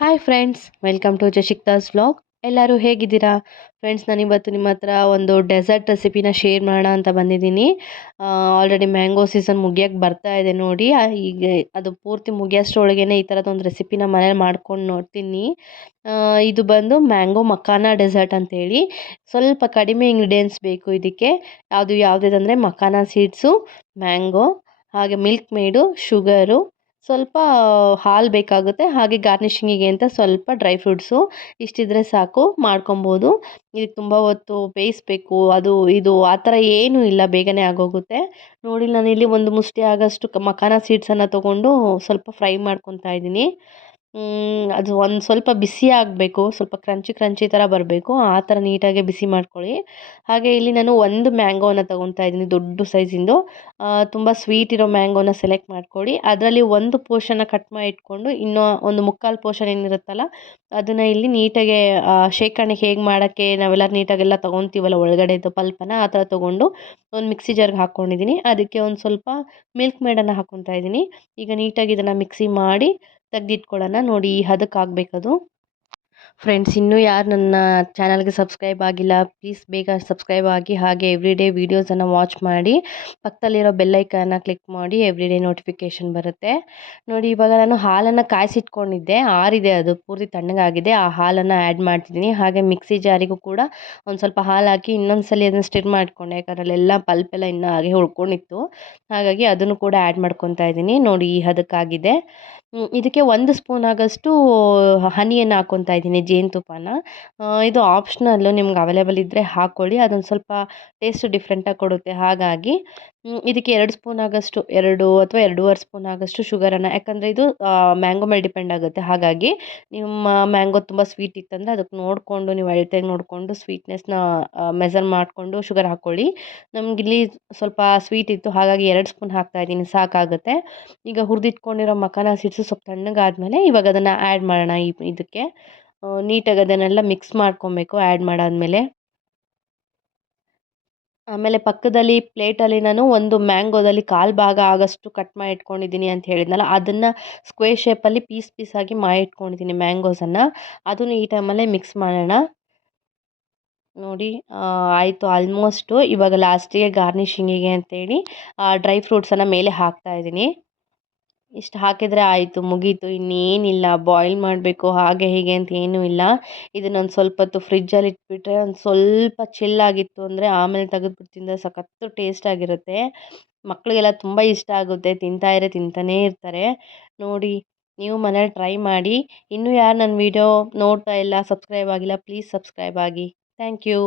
Hi friends, welcome to ಜಶಿಕ್ತಾಸ್ vlog. ಎಲ್ಲರೂ ಹೇಗಿದ್ದೀರಾ ಫ್ರೆಂಡ್ಸ್? ನಾನಿವತ್ತು ನಿಮ್ಮ ಹತ್ರ ಒಂದು ಡೆಸರ್ಟ್ ರೆಸಿಪಿನ ಶೇರ್ ಮಾಡೋಣ ಅಂತ ಬಂದಿದ್ದೀನಿ. ಆಲ್ರೆಡಿ ಮ್ಯಾಂಗೋ ಸೀಸನ್ ಮುಗಿಯೋಕ್ಕೆ ಬರ್ತಾ ಇದೆ ನೋಡಿ. ಈಗ ಅದು ಪೂರ್ತಿ ಮುಗಿಯೋಷ್ಟ್ರೊಳಗೇ ಈ ಥರದೊಂದು ರೆಸಿಪಿನ ಮನೇಲಿ ಮಾಡ್ಕೊಂಡು ನೋಡ್ತೀನಿ. ಇದು ಬಂದು ಮ್ಯಾಂಗೋ ಮಖಾನ ಡೆಸರ್ಟ್ ಅಂತೇಳಿ. ಸ್ವಲ್ಪ ಕಡಿಮೆ ಇಂಗ್ರೀಡಿಯೆಂಟ್ಸ್ ಬೇಕು ಇದಕ್ಕೆ. ಯಾವುದಂದರೆ ಮಖಾನ ಸೀಡ್ಸು, ಮ್ಯಾಂಗೋ, ಹಾಗೆ ಮಿಲ್ಕ್ ಮೇಡು, ಶುಗರು, ಸ್ವಲ್ಪ ಹಾಲು ಬೇಕಾಗುತ್ತೆ. ಹಾಗೆ ಗಾರ್ನಿಷಿಂಗಿಗೆ ಅಂತ ಸ್ವಲ್ಪ ಡ್ರೈ ಫ್ರೂಟ್ಸು. ಇಷ್ಟಿದ್ರೆ ಸಾಕು, ಮಾಡ್ಕೊಬೋದು. ಇದಕ್ಕೆ ತುಂಬ ಹೊತ್ತು ಬೇಯಿಸ್ಬೇಕು ಅದು ಇದು ಆ ಥರ ಏನೂ ಇಲ್ಲ, ಬೇಗನೆ ಆಗೋಗುತ್ತೆ. ನೋಡಿ, ನಾನಿಲ್ಲಿ ಒಂದು ಮುಷ್ಟಿ ಆಗೋಷ್ಟು ಮಖಾನ ಸೀಡ್ಸನ್ನು ತೊಗೊಂಡು ಸ್ವಲ್ಪ ಫ್ರೈ ಮಾಡ್ಕೊತಾ ಇದ್ದೀನಿ. ಅದು ಒಂದು ಸ್ವಲ್ಪ ಬಿಸಿ ಆಗಬೇಕು, ಸ್ವಲ್ಪ ಕ್ರಂಚಿ ಕ್ರಂಚಿ ಥರ ಬರಬೇಕು. ಆ ಥರ ನೀಟಾಗಿ ಬಿಸಿ ಮಾಡ್ಕೊಳ್ಳಿ. ಹಾಗೆ ಇಲ್ಲಿ ನಾನು ಒಂದು ಮ್ಯಾಂಗೋನ ತೊಗೊತಾ ಇದ್ದೀನಿ, ದೊಡ್ಡ ಸೈಜಿಂದು. ತುಂಬ ಸ್ವೀಟ್ ಇರೋ ಮ್ಯಾಂಗೋನ ಸೆಲೆಕ್ಟ್ ಮಾಡ್ಕೊಳ್ಳಿ. ಅದರಲ್ಲಿ ಒಂದು ಪೋರ್ಷನ್ನ ಕಟ್ ಮಾಡಿ ಇಟ್ಕೊಂಡು ಇನ್ನೂ ಒಂದು ಮುಕ್ಕಾಲು ಪೋರ್ಷನ್ ಏನಿರುತ್ತಲ್ಲ ಅದನ್ನು ಇಲ್ಲಿ ನೀಟಾಗಿ ಶೇಖರಣೆ ಹೇಗೆ ಮಾಡೋಕ್ಕೆ ನಾವೆಲ್ಲ ನೀಟಾಗೆಲ್ಲ ತೊಗೊತೀವಲ್ಲ ಒಳಗಡೆದು ಪಲ್ಪನ, ಆ ಥರ ತೊಗೊಂಡು ಒಂದು ಮಿಕ್ಸಿ ಜಾರ್ಗೆ ಹಾಕ್ಕೊಂಡಿದ್ದೀನಿ. ಅದಕ್ಕೆ ಒಂದು ಸ್ವಲ್ಪ ಮಿಲ್ಕ್ ಮೇಡನ್ನು ಹಾಕ್ಕೊತಾ ಇದ್ದೀನಿ. ಈಗ ನೀಟಾಗಿ ಇದನ್ನು ಮಿಕ್ಸಿ ಮಾಡಿ ತೆಗ್ದಿಟ್ಕೊಳ್ಳೋಣ. ನೋಡಿ, ಈ ಹದಕ್ಕೆ ಆಗಬೇಕದು. ಫ್ರೆಂಡ್ಸ್, ಇನ್ನೂ ಯಾರು ನನ್ನ ಚಾನಲ್ಗೆ ಸಬ್ಸ್ಕ್ರೈಬ್ ಆಗಿಲ್ಲ, ಪ್ಲೀಸ್ ಬೇಗ ಸಬ್ಸ್ಕ್ರೈಬ್ ಆಗಿ. ಹಾಗೆ ಎವ್ರಿಡೇ ವೀಡಿಯೋಸನ್ನು ವಾಚ್ ಮಾಡಿ, ಪಕ್ಕದಲ್ಲಿರೋ ಬೆಲ್ಲೈಕನ್ನ ಕ್ಲಿಕ್ ಮಾಡಿ, ಎವ್ರಿಡೇ ನೋಟಿಫಿಕೇಷನ್ ಬರುತ್ತೆ. ನೋಡಿ, ಇವಾಗ ನಾನು ಹಾಲನ್ನು ಕಾಯಿಸಿಟ್ಕೊಂಡಿದ್ದೆ, ಆರಿದೆ, ಅದು ಪೂರ್ತಿ ತಣ್ಣಗಾಗಿದೆ. ಆ ಹಾಲನ್ನು ಆ್ಯಡ್ ಮಾಡ್ತಿದ್ದೀನಿ. ಹಾಗೆ ಮಿಕ್ಸಿ ಜಾರಿಗೂ ಕೂಡ ಒಂದು ಸ್ವಲ್ಪ ಹಾಲು ಹಾಕಿ ಇನ್ನೊಂದು ಸಲ ಅದನ್ನು ಸ್ಟಿರ್ ಮಾಡಿಕೊಂಡೆ, ಯಾಕಂದರೆ ಅಲ್ಲೆಲ್ಲ ಪಲ್ಪೆಲ್ಲ ಇನ್ನೂ ಹಾಗೆ ಉಳ್ಕೊಂಡಿತ್ತು. ಹಾಗಾಗಿ ಅದನ್ನು ಕೂಡ ಆ್ಯಡ್ ಮಾಡ್ಕೊತಾ ಇದ್ದೀನಿ. ನೋಡಿ, ಈ ಹದಕ್ಕಾಗಿದೆ. ಇದಕ್ಕೆ 1 ಸ್ಪೂನ್ ಆಗೋಷ್ಟು ಹನಿಯನ್ನು ಹಾಕ್ಕೊತಾ ಇದ್ದೀನಿ, ಜೇನುತುಪ್ಪನ. ಇದು ಆಪ್ಷನಲ್ಲು, ನಿಮ್ಗೆ ಅವೈಲೇಬಲ್ ಇದ್ದರೆ ಹಾಕ್ಕೊಳ್ಳಿ. ಅದೊಂದು ಸ್ವಲ್ಪ ಟೇಸ್ಟ್ ಡಿಫ್ರೆಂಟಾಗಿ ಕೊಡುತ್ತೆ. ಹಾಗಾಗಿ ಇದಕ್ಕೆ 2 ಸ್ಪೂನ್ ಆಗೋಷ್ಟು, 2 ಅಥವಾ 2.5 ಸ್ಪೂನ್ ಆಗೋಷ್ಟು ಶುಗರನ್ನು, ಯಾಕಂದರೆ ಇದು ಮ್ಯಾಂಗೋ ಮೇಲೆ ಡಿಪೆಂಡ್ ಆಗುತ್ತೆ. ಹಾಗಾಗಿ ನಿಮ್ಮ ಮ್ಯಾಂಗೋ ತುಂಬ ಸ್ವೀಟ್ ಇತ್ತಂದರೆ ಅದಕ್ಕೆ ನೋಡಿಕೊಂಡು, ನೀವು ಅಳತೆಗೆ ನೋಡಿಕೊಂಡು ಸ್ವೀಟ್ನೆಸ್ನ ಮೆಸರ್ ಮಾಡಿಕೊಂಡು ಶುಗರ್ ಹಾಕ್ಕೊಳ್ಳಿ. ನಮಗಿಲ್ಲಿ ಸ್ವಲ್ಪ ಸ್ವೀಟ್ ಇತ್ತು, ಹಾಗಾಗಿ 2 ಸ್ಪೂನ್ ಹಾಕ್ತಾಯಿದ್ದೀನಿ, ಸಾಕಾಗುತ್ತೆ. ಈಗ ಹುರಿದಿಟ್ಕೊಂಡಿರೋ ಮಖಾನ ಸೀಡ್ಸು ಸ್ವಲ್ಪ ತಣ್ಣಗಾದ್ಮೇಲೆ ಇವಾಗ ಅದನ್ನು ಆ್ಯಡ್ ಮಾಡೋಣ ಇದಕ್ಕೆ. ನೀಟಾಗಿ ಅದನ್ನೆಲ್ಲ ಮಿಕ್ಸ್ ಮಾಡ್ಕೊಬೇಕು ಆ್ಯಡ್ ಮಾಡಾದಮೇಲೆ. ಆಮೇಲೆ ಪಕ್ಕದಲ್ಲಿ ಪ್ಲೇಟಲ್ಲಿ ನಾನು ಒಂದು ಮ್ಯಾಂಗೋದಲ್ಲಿ ಕಾಲು ಭಾಗ ಆಗೋಷ್ಟು ಕಟ್ ಮಾಡಿ ಇಟ್ಕೊಂಡಿದ್ದೀನಿ ಅಂತ ಹೇಳಿದ್ನಲ್ಲ, ಅದನ್ನು ಸ್ಕ್ವೇರ್ ಶೇಪಲ್ಲಿ ಪೀಸಾಗಿ ಮಾಡಿ ಇಟ್ಕೊಂಡಿದ್ದೀನಿ ಮ್ಯಾಂಗೋಸನ್ನು. ಅದನ್ನು ಈ ಟೈಮಲ್ಲೇ ಮಿಕ್ಸ್ ಮಾಡೋಣ. ನೋಡಿ, ಆಯಿತು ಆಲ್ಮೋಸ್ಟು. ಇವಾಗ ಲಾಸ್ಟಿಗೆ ಗಾರ್ನಿಷಿಂಗಿಗೆ ಅಂತೇಳಿ ಡ್ರೈ ಫ್ರೂಟ್ಸನ್ನು ಮೇಲೆ ಹಾಕ್ತಾ ಇದ್ದೀನಿ. ಇಷ್ಟು ಹಾಕಿದರೆ ಆಯಿತು, ಮುಗೀತು, ಇನ್ನೇನಿಲ್ಲ. ಬಾಯ್ಲ್ ಮಾಡಬೇಕು ಹಾಗೆ ಹೀಗೆ ಅಂತ ಏನೂ ಇಲ್ಲ. ಇದನ್ನೊಂದು ಸ್ವಲ್ಪ ಹೊತ್ತು ಫ್ರಿಜ್ಜಲ್ಲಿ ಇಟ್ಬಿಟ್ರೆ ಒಂದು ಸ್ವಲ್ಪ ಚಿಲ್ಲಾಗಿತ್ತು ಅಂದರೆ ಆಮೇಲೆ ತೆಗೆದ್ಬಿಟ್ಟು ತಿಂದರೆ ಸಖತ್ತು ಟೇಸ್ಟಾಗಿರುತ್ತೆ. ಮಕ್ಕಳಿಗೆಲ್ಲ ತುಂಬ ಇಷ್ಟ ಆಗುತ್ತೆ, ತಿಂತಾನೇ ಇರ್ತಾರೆ. ನೋಡಿ, ನೀವು ಮನೇಲಿ ಟ್ರೈ ಮಾಡಿ. ಇನ್ನೂ ಯಾರು ನನ್ನ ವಿಡಿಯೋ ನೋಡ್ತಾ ಇಲ್ಲ, ಸಬ್ಸ್ಕ್ರೈಬ್ ಆಗಿಲ್ಲ, ಪ್ಲೀಸ್ ಸಬ್ಸ್ಕ್ರೈಬ್ ಆಗಿ. Thank you.